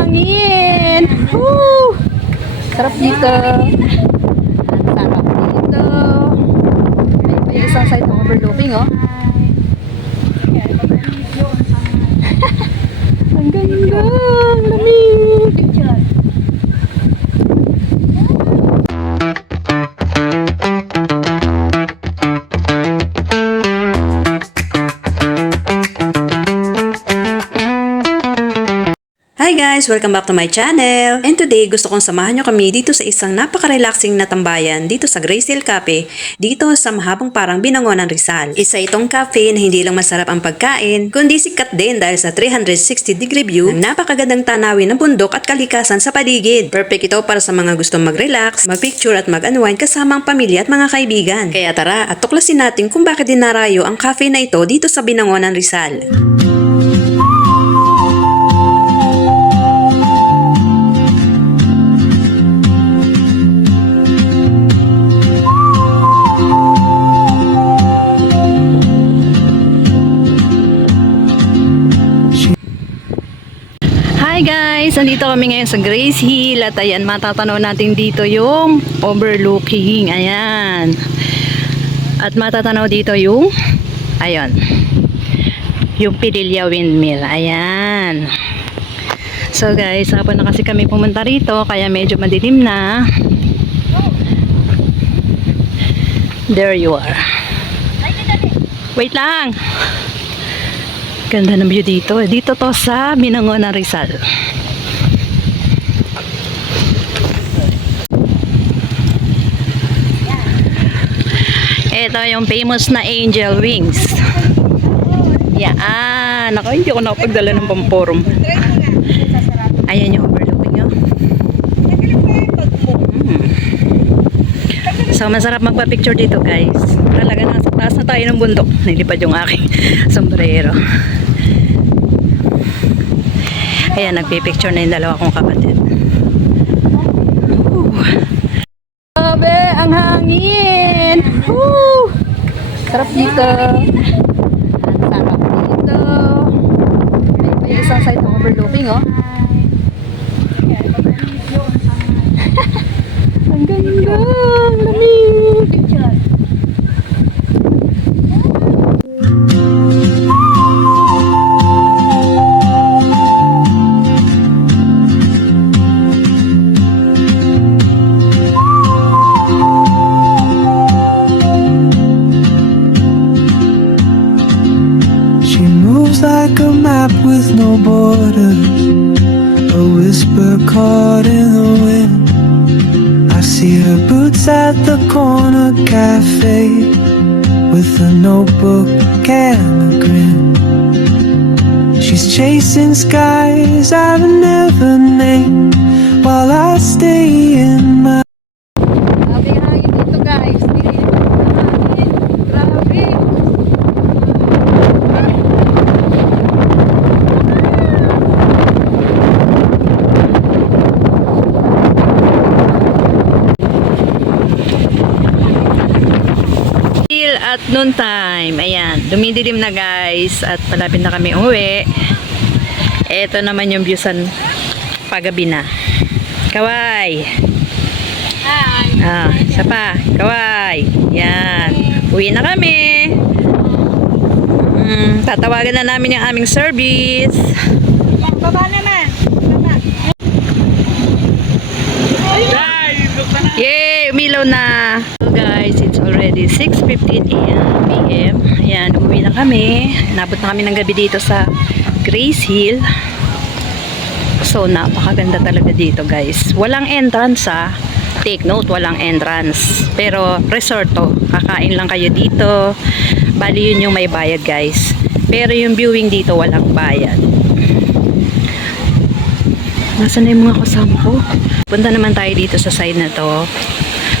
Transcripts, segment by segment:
hangin. Woo! Sarap dito. Sarap dito. May pa yung isang side ng overlooking, oh. Ang ganda. Ang lamig. Hi guys! Welcome back to my channel! And today, gusto kong samahan nyo kami dito sa isang napaka-relaxing na tambayan dito sa Grace Hill Cafe, dito sa mahabang parang Binangon ng Rizal. Isa itong cafe na hindi lang masarap ang pagkain, kundi sikat din dahil sa 360-degree view ng napakagandang tanawin ng bundok at kalikasan sa paligid. Perfect ito para sa mga gustong mag-relax, mag-picture at mag-unwind kasama ang pamilya at mga kaibigan. Kaya tara at tuklasin natin kung bakit dinarayo ang cafe na ito dito sa Binangon ng Rizal. Hi guys! Andito kami ngayon sa Grace Hill at ayan, matatanaw natin dito yung overlooking. Ayan. At matatanaw dito yung ayan, yung Pililya Windmill. Ayan. So guys, hapon na kasi kami pumunta rito kaya medyo madilim na. There you are. Wait lang! Ganda ng view dito. Dito to sa Binangon ng Rizal. Ito yung famous na angel wings. Yan. Ako, hindi ako nakapagdala ng pamporum. Ayan yung overlooking nyo. So, masarap magpa-picture dito guys. Talaga nasa taas na tayo ng bundok. Nilipad yung aking sombrero. Ayan, nagpipicture na yung dalawa kong kapatid. Grabe, ang hangin! Woo! Sarap dito. Sarap dito. May pa yung isang side ng overlooking, oh. Ang ganda! Ang lamig! She moves like a map with no borders, a whisper caught in the wind. I see her boots at the corner cafe with a notebook and a grin. She's chasing skies I've never named while I stay in my. Grabe ang hangin dito guys. Dilim ang hangin. Grabe. At noon time, ayan, dumidilim na guys at palapit na kami uwi. Ito naman yung view sa pagabi na. Kaway! Hi! Isa pa, kaway! Yan, uwi na kami. Tatawagan na namin yung aming service. Baba naman. Baba. Yay! Umilaw na! So guys, it's already 6:15 p.m. Ayan, umuwi na kami. Nabot na kami ng gabi dito sa Grace Hill. So, napakaganda talaga dito guys. Walang entrance ha. Take note, walang entrance. Pero, resort to. Kakain lang kayo dito. Bali yun yung may bayad guys. Pero yung viewing dito, walang bayad. Nasaan na yung mga kasama ko? Punta naman tayo dito sa side na to,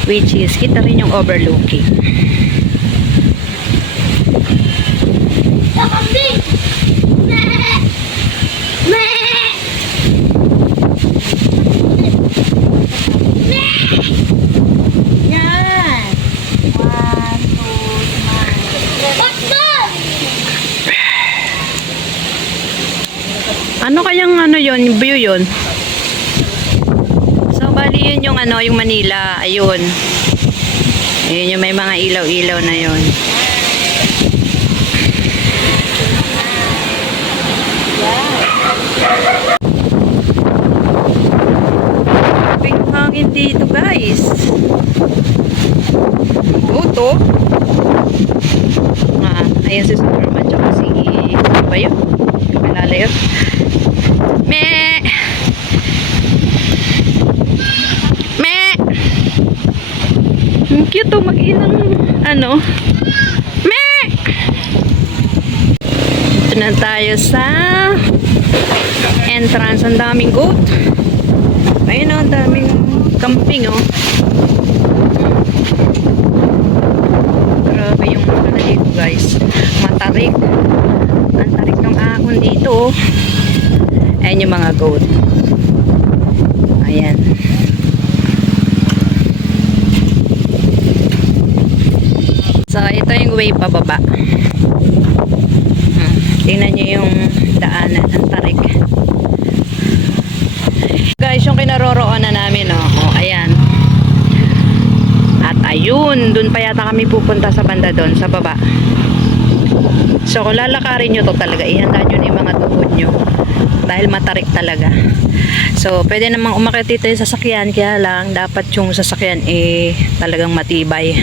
which is kita rin yung overlooking. Yan. 1, 2, 3. Ano kayang ano yun, yung view yun. So, bali yun yung ano, yung Manila. Ayun. Ayun yung may mga ilaw-ilaw na yun. Big hangin dito, guys. Buto. Ayan si Superman tsaka si ano ba yun? Kalala yun. Me! Me! Ang cute oh, mag-inang ano. Me! Ito na tayo sa entrance. Ang daming goat. Ayun oh, ang daming camping oh. Grabe yung ano dito guys. Matarik. Ang tarik ng ahon dito. Ayan yung mga goat. Ayan. So, ito yung way pababa. Tingnan nyo yung daanan. Ang tarik. Guys, yung kinaroroonan namin, oh, ayan. At ayun, dun pa yata kami pupunta sa banda doon, sa baba. So, kung lalakarin nyo to talaga, ihanda nyo na yung mga tuhod nyo. Dahil matarik talaga. So, pwede namang umakit dito yung sasakyan, kaya lang, dapat yung sasakyan, talagang matibay.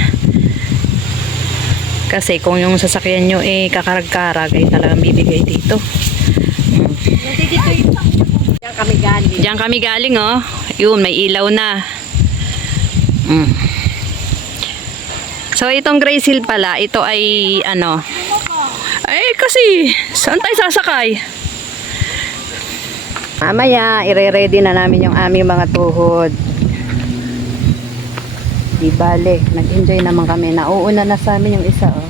Kasi kung yung sasakyan nyo, kakarag-karag, talagang bibigay dito. Diyan kami galing. Diyan kami galing, oh. Yun, may ilaw na. So, itong Grace Hill pala, ito ay, ano, kasi, saan tayo sasakay? Mamaya, ire-ready na namin yung aming mga tuhod. Di bale, nag-enjoy naman kami. Nauuna na sa amin yung isa, oh.